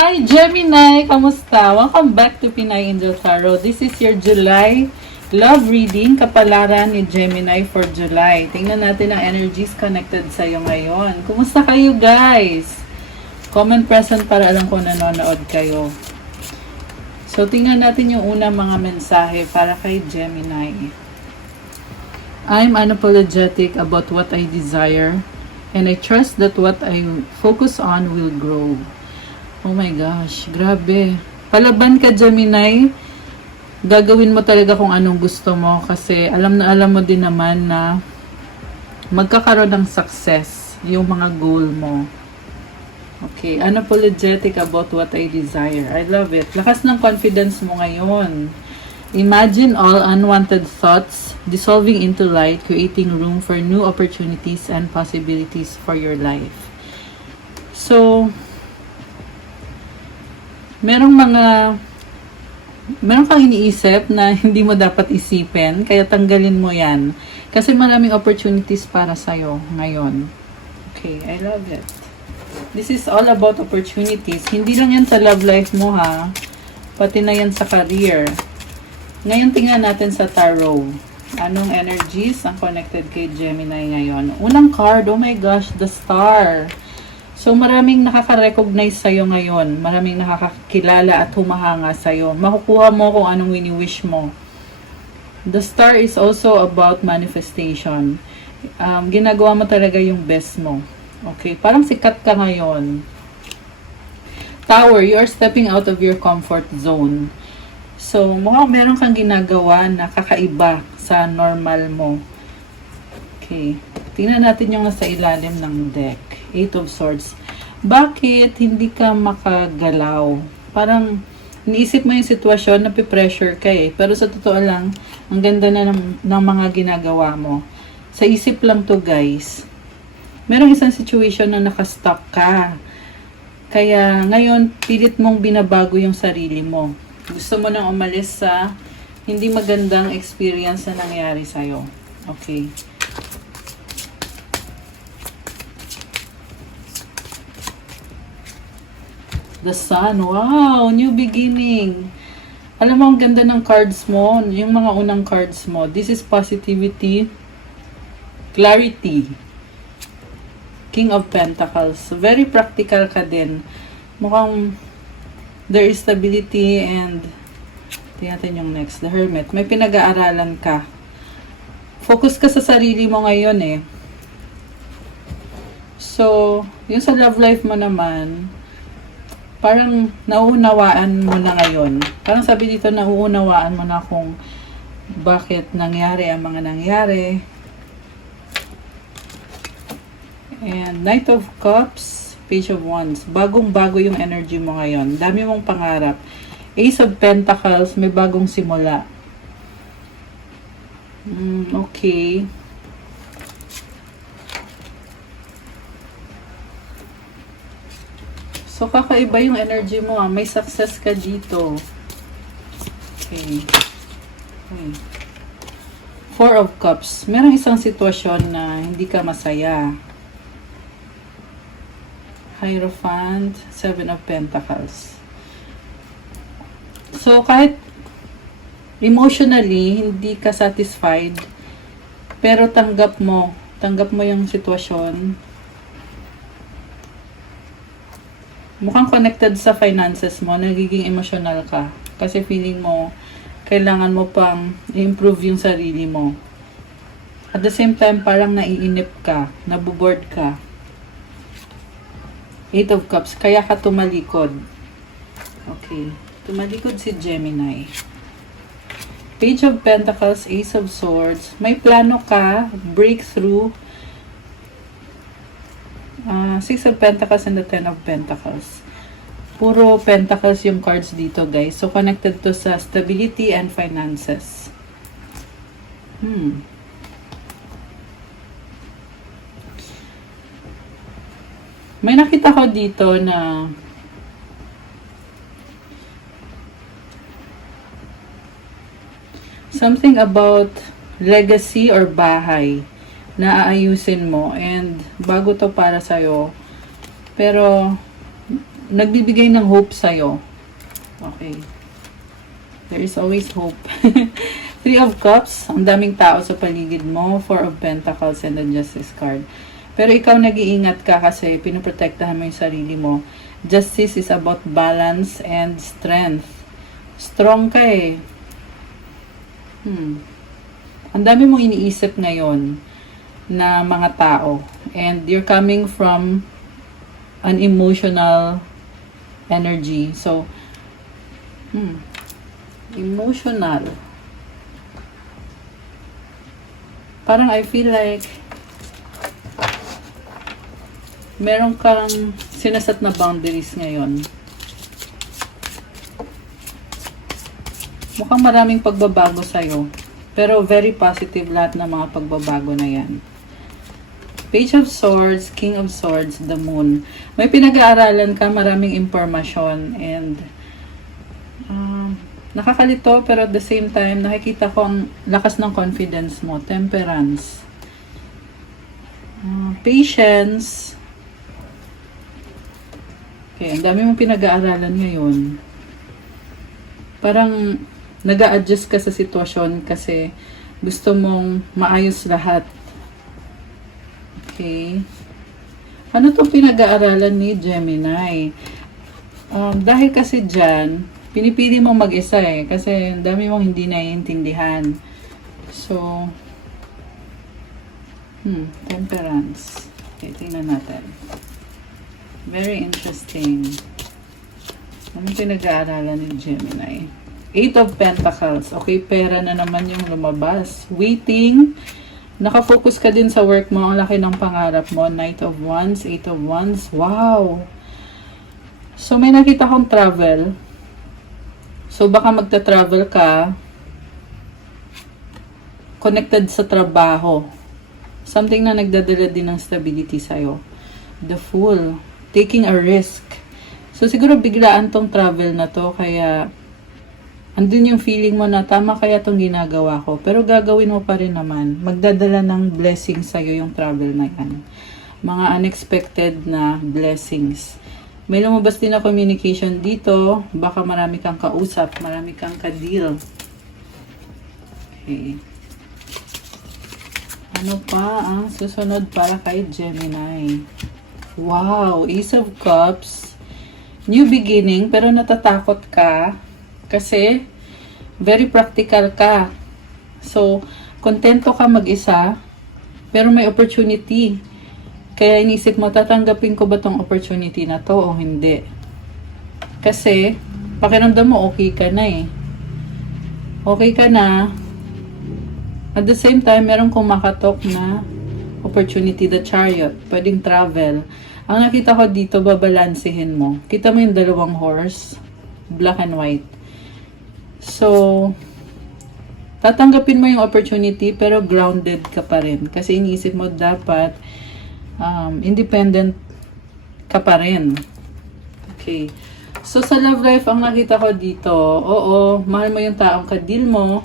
Hi Gemini! Kamusta? Welcome back to Pinay Angel Tarot. This is your July love reading, kapalaran ni Gemini for July. Tingnan natin ang energies connected sa iyo ngayon. Kumusta kayo guys? Comment present para alam ko nanonood kayo. So tingnan natin yung unang mga mensahe para kay Gemini. I'm unapologetic about what I desire and I trust that what I focus on will grow. Oh my gosh, grabe. Palaban ka, Gemini. Gagawin mo talaga kung anong gusto mo kasi alam na alam mo din naman na magkakaroon ng success yung mga goal mo. Okay, unapologetic about what I desire. I love it. Lakas ng confidence mo ngayon. Imagine all unwanted thoughts dissolving into light, creating room for new opportunities and possibilities for your life. So, meron kang iniisip na hindi mo dapat isipin, kaya tanggalin mo yan. Kasi maraming opportunities para sa'yo ngayon. Okay, I love it. This is all about opportunities. Hindi lang yan sa love life mo ha, pati na yan sa career. Ngayon tingnan natin sa tarot. Anong energies ang connected kay Gemini ngayon? Unang card, oh my gosh, the Star. So, maraming nakaka-recognize sa'yo ngayon. Maraming nakakakilala at humahanga sa'yo. Makukuha mo kung anong wini-wish mo. The Star is also about manifestation. Ginagawa mo talaga yung best mo. Okay? Parang sikat ka ngayon. Tower, you are stepping out of your comfort zone. So, mukhang meron kang ginagawa na kakaiba sa normal mo. Okay. Tingnan natin yung nasa ilalim ng deck. Eight of Swords. Bakit hindi ka makagalaw? Parang iniisip mo yung sitwasyon, napipressure ka eh. Pero sa totoo lang, ang ganda na ng mga ginagawa mo. Sa isip lang to guys. Merong isang situation na nakastuck ka. Kaya ngayon, pilit mong binabago yung sarili mo. Gusto mo nang umalis sa hindi magandang experience na nangyari sa'yo. Okay. The Sun. Wow! New beginning. Alam mo, ang ganda ng cards mo. Yung mga unang cards mo. This is positivity. Clarity. King of Pentacles. Very practical ka din. Mukhang there is stability and tingnan natin yung next. The Hermit. May pinag-aaralan ka. Focus ka sa sarili mo ngayon eh. So, yung sa love life mo naman, parang nauunawaan mo na ngayon. Parang sabi dito, nauunawaan mo na kung bakit nangyari ang mga nangyari. And Knight of Cups, Page of Wands. Bagong-bago yung energy mo ngayon. Dami mong pangarap. Ace of Pentacles, may bagong simula. Okay. So, kakaiba yung energy mo. May success ka dito. Okay. Four of Cups. Merong isang sitwasyon na hindi ka masaya. Hierophant. Seven of Pentacles. So, kahit emotionally, hindi ka satisfied, pero tanggap mo yung sitwasyon. Mukhang connected sa finances mo, nagiging emotional ka. Kasi feeling mo, kailangan mo pang improve yung sarili mo. At the same time, parang naiinip ka, nabuboard ka. Eight of Cups, kaya ka tumalikod. Okay, tumalikod si Gemini. Page of Pentacles, Ace of Swords. May plano ka, breakthrough. Six of Pentacles and the Ten of Pentacles. Puro Pentacles yung cards dito, guys. So, connected to sa stability and finances. May nakita ko dito na something about legacy or bahay na aayusin mo and bago to para sa'yo. Pero nagbibigay ng hope sa'yo. Okay. There is always hope. Three of Cups, ang daming tao sa paligid mo. Four of Pentacles and the Justice card. Pero ikaw nag-iingat ka kasi pinoprotektahan mo yung sarili mo. Justice is about balance and strength. Strong ka eh. Ang dami mong iniisip ngayon na mga tao. And you're coming from an emotional energy. So, emotional. Parang I feel like meron kang sinasat na boundaries ngayon. Mukhang maraming pagbabago sa'yo. Pero very positive lahat ng mga pagbabago na yan. Page of Swords, King of Swords, the Moon. May pinag-aaralan ka, maraming impormasyon, and nakakalito, pero at the same time, nakikita ko ang lakas ng confidence mo. Temperance. Patience. Okay, ang dami mong pinag-aaralan ngayon. Parang nag-a-adjust ka sa sitwasyon kasi gusto mong maayos lahat. Okay. Ano itong pinag-aaralan ni Gemini? Dahil kasi dyan, pinipili mong mag-isa eh. Kasi ang dami mong hindi naiintindihan. So, temperance. Okay, tingnan natin. Very interesting. Anong pinag-aaralan ni Gemini? Eight of Pentacles. Okay, pera na naman yung lumabas. Waiting. Nakafocus ka din sa work mo. Ang laki ng pangarap mo. Knight of Wands, Eight of Wands. Wow! So, may nakita kong travel. So, baka magta-travel ka connected sa trabaho. Something na nagdadala din ng stability sa'yo. The Fool. Taking a risk. So, siguro biglaan tong travel na to. Kaya, andun yung feeling mo na tama kaya tong ginagawa ko. Pero gagawin mo pa rin naman. Magdadala ng blessing sa'yo yung travel na yan. Mga unexpected na blessings. May lumabas din na communication dito. Baka marami kang kausap. Marami kang ka-deal. Okay. Ano pa ang susunod para kay Gemini? Wow! Ace of Cups. New beginning. Pero natatakot ka. Kasi, very practical ka. So, kontento ka mag-isa. Pero may opportunity. Kaya inisip mo, tatanggapin ko ba tong opportunity na to o hindi? Kasi, pakiramdam mo, okay ka na eh. Okay ka na. At the same time, meron kumakatok na opportunity, the Chariot. Pwedeng travel. Ang nakita ko dito, babalansehin mo. Kita mo yung dalawang horse, black and white. So, tatanggapin mo yung opportunity, pero grounded ka pa rin. Kasi iniisip mo, dapat independent ka pa rin. Okay. So, sa love life, ang nakita ko dito, oo, mahal mo yung taong ka-deal mo,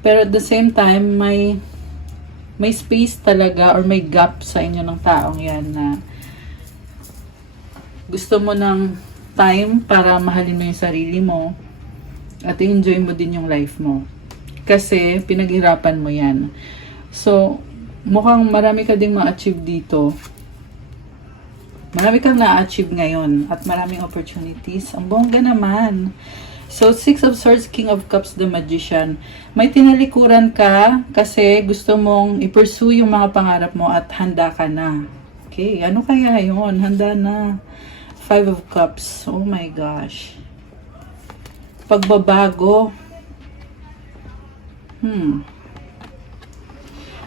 pero at the same time, may space talaga or may gap sa inyo ng taong yan na gusto mo ng time para mahalin mo yung sarili mo at enjoy mo din yung life mo. Kasi, pinaghirapan mo yan. So, mukhang marami ka ding ma-achieve dito. Marami kang na-achieve ngayon at maraming opportunities. Ang bongga naman. So, Six of Swords, King of Cups, the Magician. May tinalikuran ka kasi gusto mong i-pursue yung mga pangarap mo at handa ka na. Okay, ano kaya yun? Handa na. Five of Cups. Oh my gosh. Pagbabago.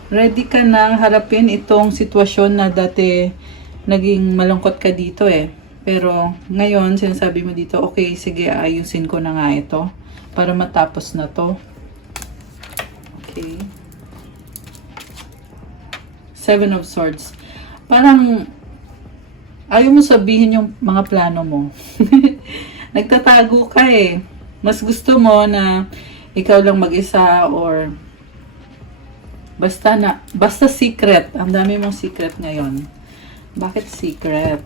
Ready ka nang harapin itong sitwasyon na dati naging malungkot ka dito eh. Pero ngayon, sinasabi mo dito, okay, sige, ayusin ko na nga ito para matapos na to. Okay. Seven of Swords. Parang ayaw mo sabihin yung mga plano mo. Nagtatago ka eh. Mas gusto mo na ikaw lang mag-isa or basta secret. Ang dami mong secret ngayon. Bakit secret?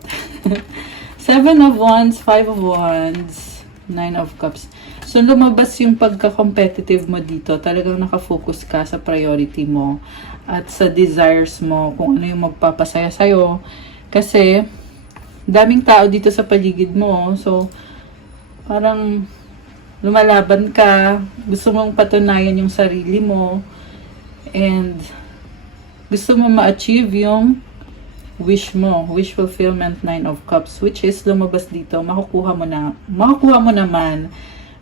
Seven of Wands, Five of Wands, Nine of Cups. So, lumabas yung pagka-competitive mo dito. Talagang nakafocus ka sa priority mo at sa desires mo, kung ano yung magpapasaya sa'yo. Kasi, daming tao dito sa paligid mo. So, parang lumalaban ka. Gusto mong patunayan yung sarili mo. And, gusto mo ma-achieve yung wish mo. Wish fulfillment, Nine of Cups. Which is, lumabas dito. Makukuha mo naman.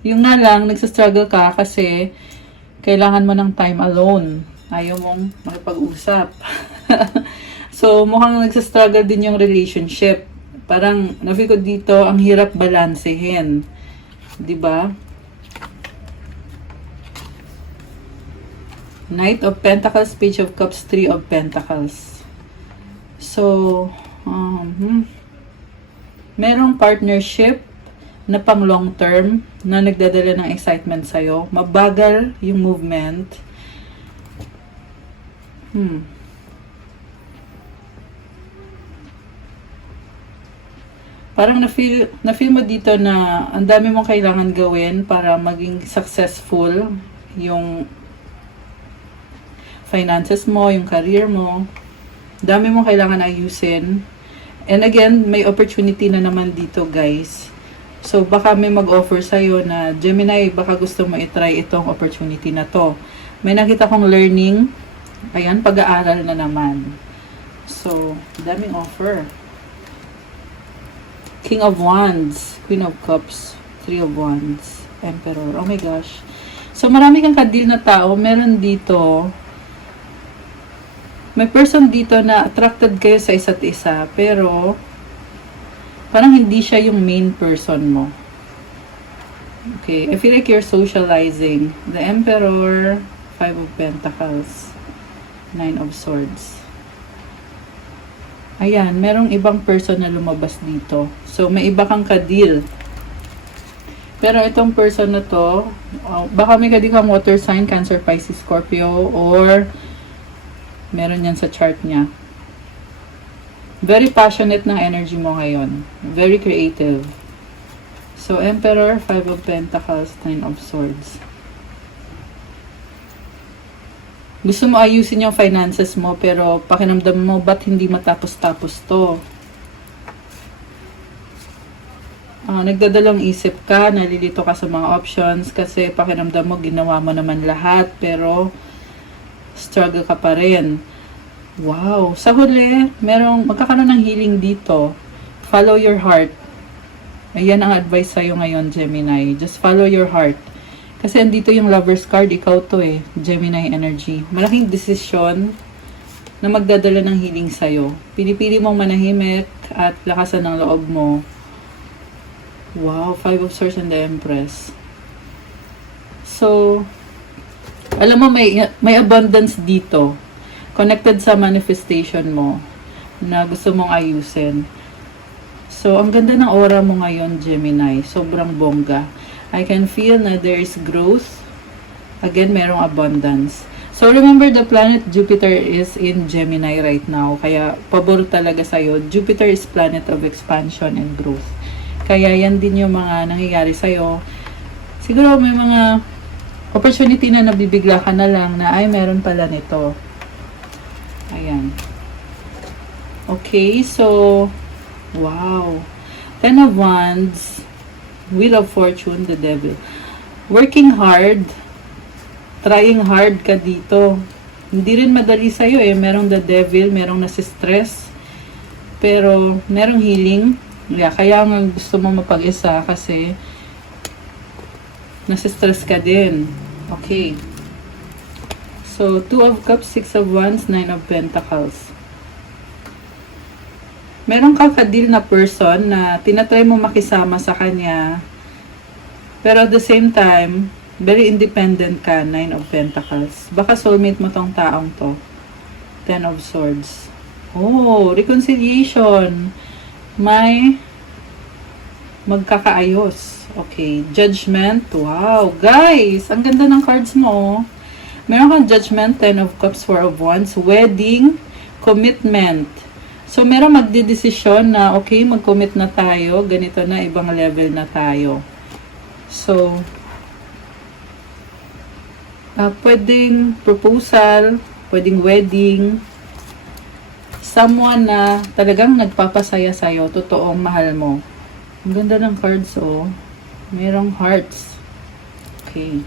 Yung nga lang, nagsastruggle ka kasi kailangan mo ng time alone. Ayaw mong makipag-usap. So, mukhang nagsastruggle din yung relationship. Parang, na-feel ko dito, ang hirap balansehin. Diba? Knight of Pentacles, Page of Cups, Three of Pentacles. So, merong partnership na pang long term na nagdadala ng excitement sa'yo. Mabagal yung movement. Parang na-feel mo dito na ang dami mong kailangan gawin para maging successful yung finances mo, yung career mo. Dami mong kailangan ayusin. And again, may opportunity na naman dito, guys. So, baka may mag-offer sa'yo na, Gemini, baka gusto mo i-try itong opportunity na to. May nakita kong learning. Ayan, pag-aaral na naman. So, daming offer. King of Wands, Queen of Cups, Three of Wands, Emperor. Oh my gosh. So, marami kang ka-deal na tao. Meron dito, may person dito na attracted kayo sa isa't isa, pero parang hindi siya yung main person mo. Okay, I feel like you're socializing. The Emperor, Five of Pentacles, Nine of Swords. Ayan, merong ibang person na lumabas dito. So, may iba kang ka-deal. Pero itong person na to, baka may ka-deal kang water sign, Cancer, Pisces, Scorpio, or meron yan sa chart niya. Very passionate ng energy mo ngayon. Very creative. So, Emperor, Five of Pentacles, Nine of Swords. Gusto mo ayusin yung finances mo, pero pakiramdam mo, ba't hindi matapos-tapos to? Nagdadalong isip ka, nalilito ka sa mga options, kasi pakiramdam mo, ginawa mo naman lahat, pero struggle ka pa rin. Wow. Sa huli, magkakaroon ng healing dito. Follow your heart. Ayan ang advice sa'yo ngayon, Gemini. Just follow your heart. Kasi andito yung Lover's card, ikaw to Gemini energy. Malaking desisyon na magdadala ng healing sa'yo. Pinipili mong manahimik at lakasan ng loob mo. Wow. Five of Swords and the Empress. So, alam mo, may abundance dito. Connected sa manifestation mo na gusto mong ayusin. So, ang ganda ng aura mo ngayon, Gemini. Sobrang bongga. I can feel na there is growth. Again, merong abundance. So, remember the planet Jupiter is in Gemini right now. Kaya, pabor talaga sa'yo. Jupiter is planet of expansion and growth. Kaya, yan din yung mga nangyayari sa'yo. Siguro, may mga opportunity na nabibigla ka na lang na, ay, meron pala nito. Ayan. Okay, so, wow. Ten of Wands, Wheel of Fortune, the Devil. Working hard, trying hard ka dito. Hindi rin madali sa'yo Merong the Devil, merong nasi-stress, pero merong healing. Kaya nga gusto mo mapag-isa kasi nasi-stress ka din. Okay. So, Two of Cups, Six of Wands, Nine of Pentacles. Meron kang ka-deal na person na tinatry mo makisama sa kanya. Pero at the same time, very independent ka, Nine of Pentacles. Baka soulmate mo tong taong to. Ten of Swords. Oh, reconciliation. May magkakaayos. Okay, Judgment. Wow, guys, ang ganda ng cards mo. Meron kang Judgment, Ten of Cups, Four of Wands, Wedding, Commitment. So, meron magdidesisyon na, okay, mag-commit na tayo, ganito na, ibang level na tayo. So, pwedeng proposal, pwedeng wedding, someone na talagang nagpapasaya sa'yo, totoong mahal mo. Ang ganda ng cards, oh. Merong hearts. Okay.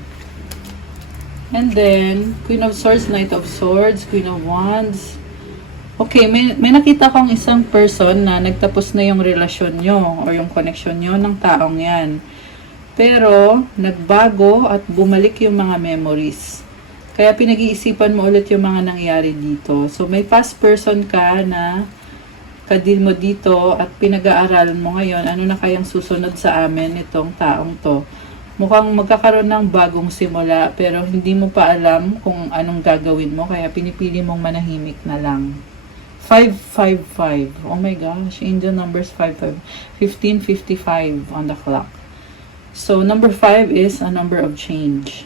And then, Queen of Swords, Knight of Swords, Queen of Wands. Okay, may nakita kong isang person na nagtapos na yung relasyon nyo or yung connection nyo ng taong yan. Pero, nagbago at bumalik yung mga memories. Kaya pinag-iisipan mo ulit yung mga nangyari dito. So, may past person ka na kadil mo dito at pinag-aaralan mo ngayon, ano na kayang susunod sa amin itong taong to. Mukhang magkakaroon ng bagong simula, pero hindi mo pa alam kung anong gagawin mo, kaya pinipili mong manahimik na lang. 555. Oh my gosh, angel numbers 55. 15:55 on the clock. So, number 5 is a number of change.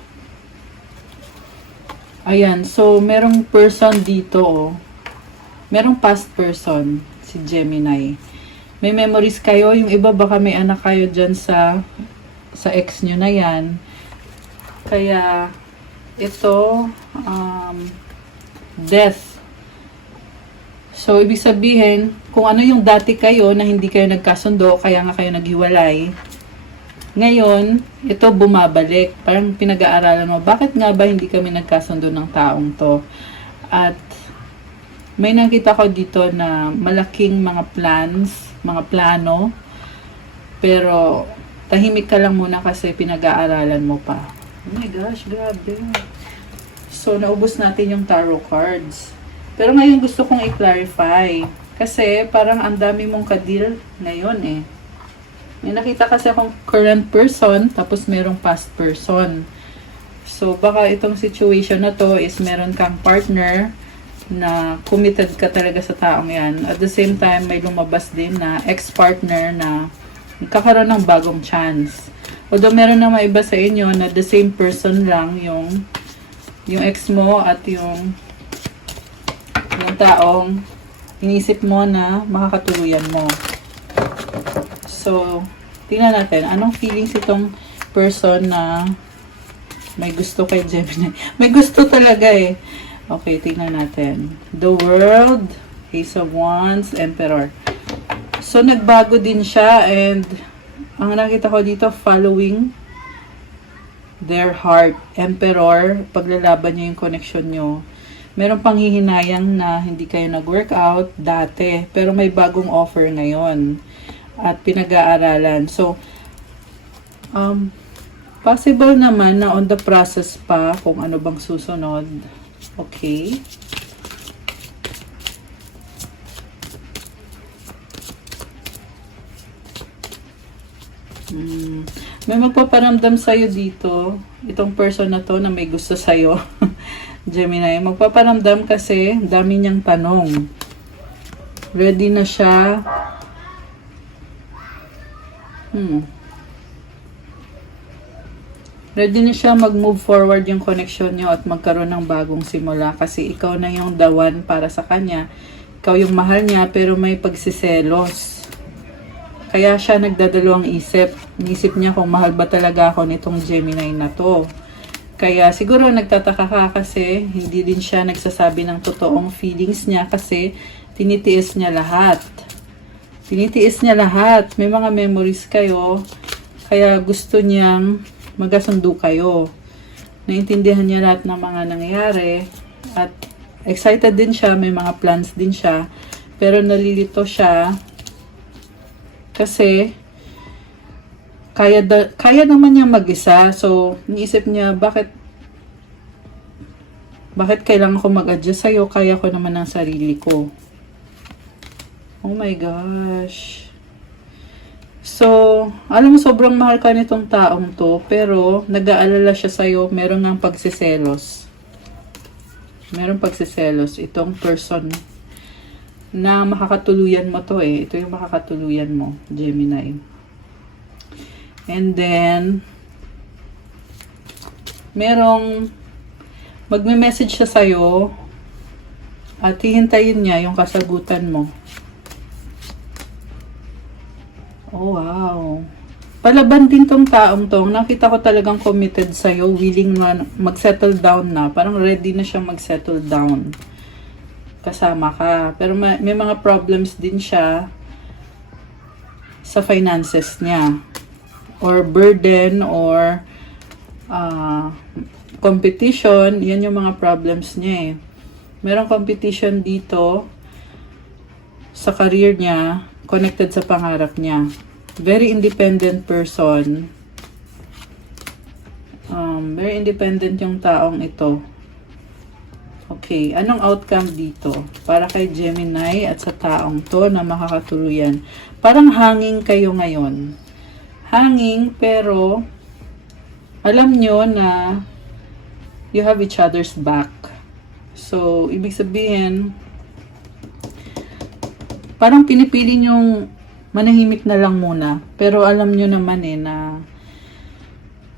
Ayan, so merong person dito, oh. Merong past person, si Gemini. May memories kayo, yung iba baka may anak kayo dyan sa ex nyo na yan. Kaya, ito, death. So, ibig sabihin, kung ano yung dati kayo na hindi kayo nagkasundo, kaya nga kayo naghiwalay, ngayon, ito bumabalik. Parang pinag-aaralan mo, bakit nga ba hindi kami nagkasundo ng taong to? At may nakita ko dito na malaking mga plans, mga plano, pero tahimik ka lang muna kasi pinag-aaralan mo pa. Oh my gosh, grabe. So, naubos natin yung tarot cards. Pero ngayon gusto kong i-clarify. Kasi parang ang dami mong kadil ngayon eh. May nakita kasi akong current person, tapos merong past person. So, baka itong situation na to is meron kang partner na committed ka talaga sa taong yan. At the same time, may lumabas din na ex-partner na nagkakaroon ng bagong chance. Although meron na maiba sa inyo na the same person lang yung ex mo at yung taong inisip mo na makakatuluyan mo. So, tingnan natin. Anong feelings itong person na may gusto kay Gemini? May gusto talaga eh. Okay, tingnan natin. The World, Ace of Wands, Emperor. So, nagbago din siya and ang nakita ko dito, following their heart. Emperor, paglalaban niyo yung connection nyo. Meron pang hihinayang na hindi kayo nag-workout dati, pero may bagong offer ngayon at pinag-aaralan. So, possible naman na on the process pa kung ano bang susunod. Okay. May magpaparamdam sa'yo dito. Itong person na to na may gusto sa'yo. Gemini. Magpaparamdam kasi dami niyang tanong. Ready na siya. Ready na siya mag-move forward yung connection niyo at magkaroon ng bagong simula. Kasi ikaw na yung the one para sa kanya. Ikaw yung mahal niya pero may pagsiselos. Kaya siya nagdadalawang isip. Inisip niya kung mahal ba talaga ako nitong Gemini na to. Kaya siguro nagtataka ka kasi hindi din siya nagsasabi ng totoong feelings niya kasi tinitiis niya lahat. Tinitiis niya lahat. May mga memories kayo. Kaya gusto niyang magkasundo kayo. Naintindihan niya lahat ng mga nangyayari. At excited din siya. May mga plans din siya. Pero nalilito siya kasi kaya naman niya mag-isa. So, iniisip niya, bakit kailangan ko mag-adjust sa'yo? Kaya ko naman ang sarili ko. Oh my gosh. So, alam mo, sobrang mahal ka nitong taong to, pero nag-aalala siya sa'yo, meron ng pagsiselos. Meron pagsiselos. Itong person na makakatuluyan mo to eh. Ito yung makakatuluyan mo, Gemini. And then, merong magme-message siya sa'yo at hihintayin niya yung kasagutan mo. Oh, wow. Palaban din tong taong to. Nakita ko talagang committed sa'yo, willing na mag-settle down na. Parang ready na siya mag-settle down. Kasama ka. Pero may mga problems din siya sa finances niya. Or burden, or competition. Yan yung mga problems niya eh. Merong competition dito sa career niya, connected sa pangarap niya. Very independent person. Very independent yung taong ito. Okay, anong outcome dito? Para kay Gemini at sa taong to na makakatuluyan. Parang hanging kayo ngayon. Hanging, pero alam nyo na you have each other's back. So, ibig sabihin, parang pinipili nyong manahimik na lang muna. Pero alam nyo naman na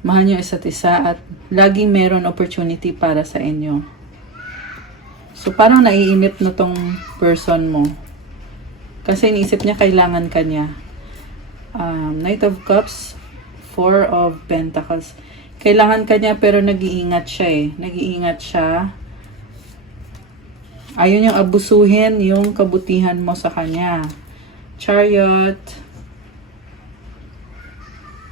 mahal nyo isa't isa at laging meron opportunity para sa inyo. So, parang naiinip na tong person mo. Kasi iniisip niya kailangan ka niya. Knight of Cups, Four of Pentacles. Kailangan ka niya pero nag-iingat siya eh. Nag-iingat siya. Ayaw niyang abusuhin yung kabutihan mo sa kanya. Chariot.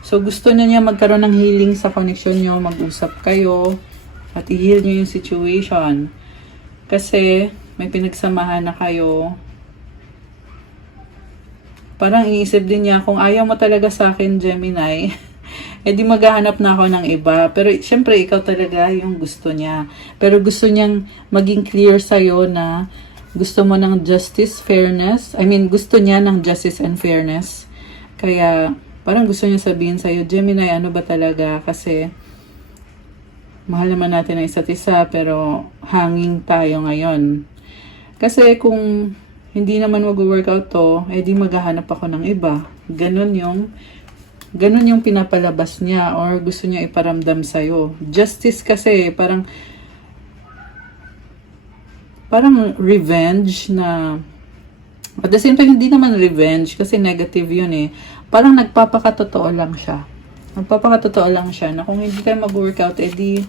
So, gusto niya magkaroon ng healing sa connection niyo, mag-usap kayo, at i-heal niyo yung situation. Kasi, may pinagsamahan na kayo. Parang iisip din niya, kung ayaw mo talaga sa akin, Gemini, edi maghahanap na ako ng iba. Pero, syempre, ikaw talaga yung gusto niya. Pero gusto niyang maging clear sa'yo na gusto mo ng justice, fairness. Gusto niya ng justice and fairness. Kaya, parang gusto niya sabihin sa'yo, Gemini, ano ba talaga? Kasi, mahal naman natin ang isa't isa, pero hanging tayo ngayon. Kasi kung hindi naman mag-workout to, edi maghahanap ako ng iba. Ganun yung pinapalabas niya or gusto niya iparamdam sa'yo. Justice kasi, parang revenge na, at the same time, hindi naman revenge kasi negative yun eh. Parang nagpapakatotoo lang siya. Nagpapakatotoo lang siya na kung hindi kayo mag-workout, edi,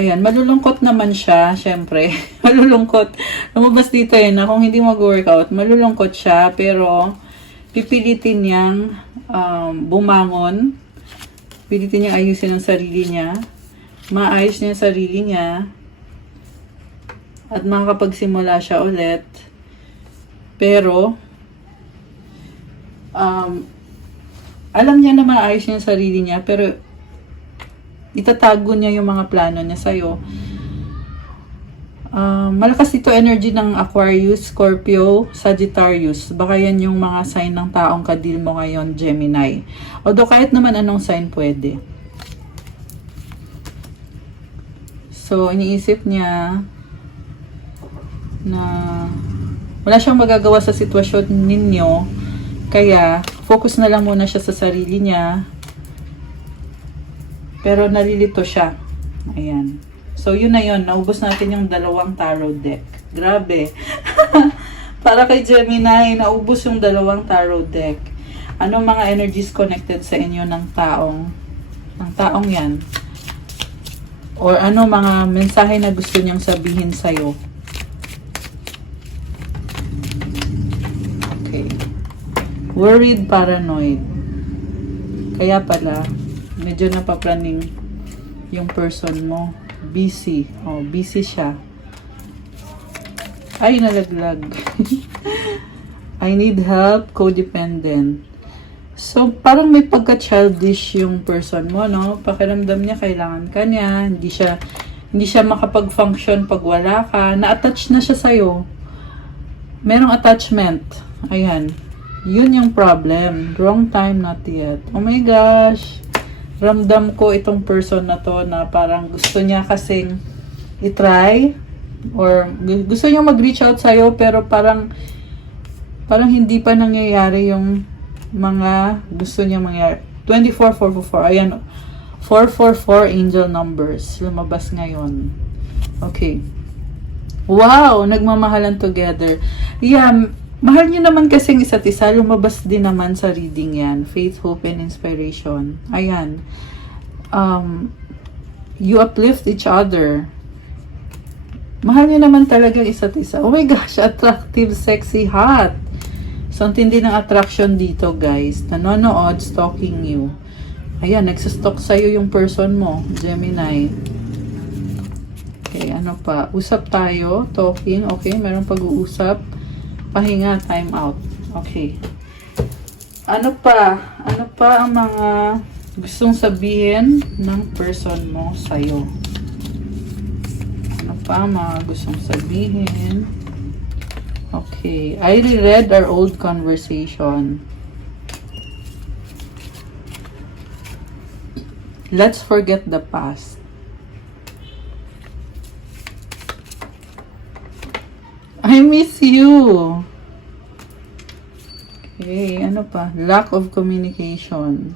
ayan, malulungkot naman siya, syempre. Malulungkot. Lumabas dito eh, na kung hindi mag-workout, malulungkot siya, pero pipilitin niyang bumangon. Pipilitin niyang ayusin ang sarili niya. Maayos niya ang sarili niya. At makakapagsimula siya ulit. Pero, alam niya na maayos niya ang sarili niya, pero itatago niya yung mga plano niya sa'yo. Malakas ito energy ng Aquarius, Scorpio, Sagittarius. Baka yan yung mga sign ng taong kadil mo ngayon, Gemini. Although kahit naman anong sign pwede. So, iniisip niya na wala siyang magagawa sa sitwasyon ninyo. Kaya, focus na lang muna siya sa sarili niya. Pero nalilito siya. Ayan. So, yun na yun. Naubos natin yung 2 tarot deck. Grabe. Para kay Gemini, naubos yung 2 tarot deck. Anong mga energies connected sa inyo ng taong yan? Or ano mga mensahe na gusto niyang sabihin sa'yo? Okay. Worried, paranoid. Kaya pala, medyo napaplaning yung person mo. Busy. Oh, busy siya. Ay, nalaglag. I need help, codependent. So, parang may pagka-childish yung person mo, no? Pakiramdam niya, kailangan ka niya. Hindi siya makapag-function pag wala ka. Na-attach na siya sa'yo. Merong attachment. Ayan. Yun yung problem. Wrong time, not yet. Oh my gosh. Ramdam ko itong person na to na parang gusto niya kasing itry or gusto niya mag-reach out sa'yo pero parang hindi pa nangyayari yung mga gusto niya mangyari. 24, 444. Ayan. 444 angel numbers. Lumabas ngayon. Okay. Wow! Nagmamahalan together. Yeah. Mahal nyo naman kasing isa't isa. Lumabas din naman sa reading yan. Faith, hope, and inspiration. Ayan. You uplift each other. Mahal nyo naman talaga isa't isa. Oh my gosh, attractive, sexy, hot. So, ang tindi ng attraction dito, guys. Nanonood, stalking you. Ayan, nagsastalk sa'yo yung person mo, Gemini. Okay, ano pa? Usap tayo, talking. Okay, meron pag-uusap. Pahinga, time out. Okay. Ano pa? Ano pa ang mga gustong sabihin ng person mo sa'yo? Ano pa ang mga gustong sabihin? Okay. I reread our old conversation. Let's forget the past. I miss you. Okay, ano pa? Lack of communication.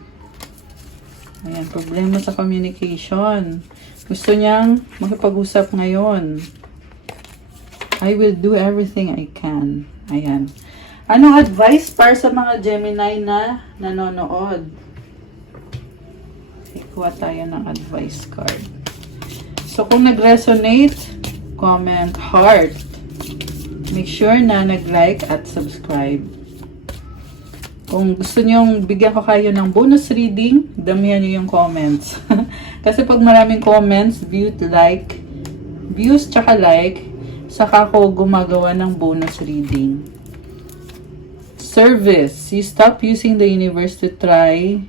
Ayan, problema sa communication. Gusto niyang makipag-usap ngayon. I will do everything I can. Ayan. Anong advice para sa mga Gemini na nanonood? Kuha tayo ng advice card. So, kung nag-resonate, comment heart. Make sure na nag-like at subscribe. Kung gusto nyong bigyan ko kayo ng bonus reading, damihan nyo yung comments. Kasi pag maraming comments, views tsaka like, saka ko gumagawa ng bonus reading. Service. You stop using the universe to try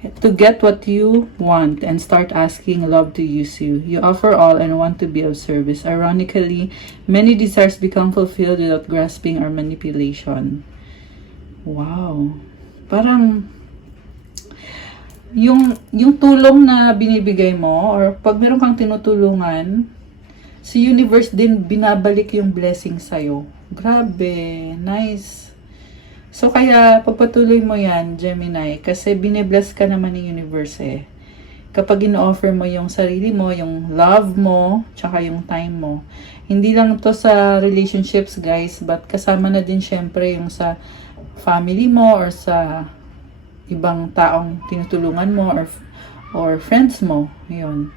to get what you want and start asking love to use you. You offer all and want to be of service. Ironically, many desires become fulfilled without grasping or manipulation. Wow. Parang yung tulong na binibigay mo or pag meron kang tinutulungan, si universe din binabalik yung blessing sa'yo. Grabe. Nice. So, kaya, pagpatuloy mo yan, Gemini, kasi binibless ka naman ng universe eh. Kapag ino-offer mo yung sarili mo, yung love mo, tsaka yung time mo. Hindi lang to sa relationships, guys, but kasama na din syempre yung sa family mo or sa ibang taong tinutulungan mo or friends mo. Yun.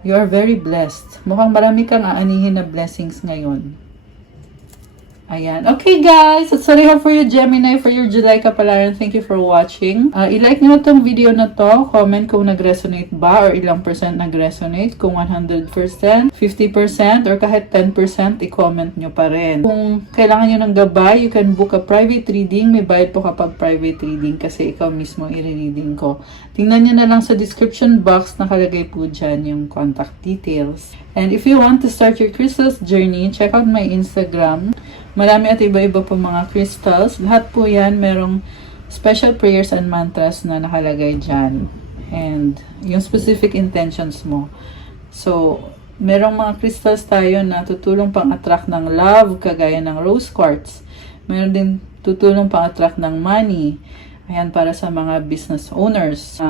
You are very blessed. Mukhang marami kang aanihin na blessings ngayon. Ayan. Okay, guys. That's all I have for you, Gemini, for your July Kapalaran. Thank you for watching. I-like nyo na tong video na to. Comment kung nag-resonate ba or ilang percent nag-resonate. Kung 100%, 50%, or kahit 10%, i-comment nyo pa rin. Kung kailangan nyo ng gabay, you can book a private reading. May bayad po kapag private reading kasi ikaw mismo i-reading ko. Tingnan nyo na lang sa description box. Nakalagay po dyan yung contact details. And if you want to start your crystals journey, check out my Instagram. Marami at iba-iba po mga crystals. Lahat po yan, merong special prayers and mantras na nakalagay dyan. And yung specific intentions mo. So, merong mga crystals tayo na tutulong pang-attract ng love, kagaya ng rose quartz. Meron din tutulong pang-attract ng money. Ayan, para sa mga business owners.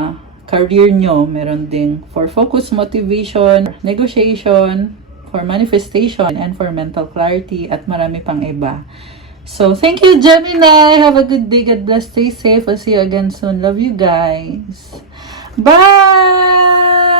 Career nyo, meron ding for focus, motivation, negotiation, for manifestation, and for mental clarity, at marami pang iba. So, thank you, Gemini! Have a good day. God bless. Stay safe. I'll see you again soon. Love you guys. Bye!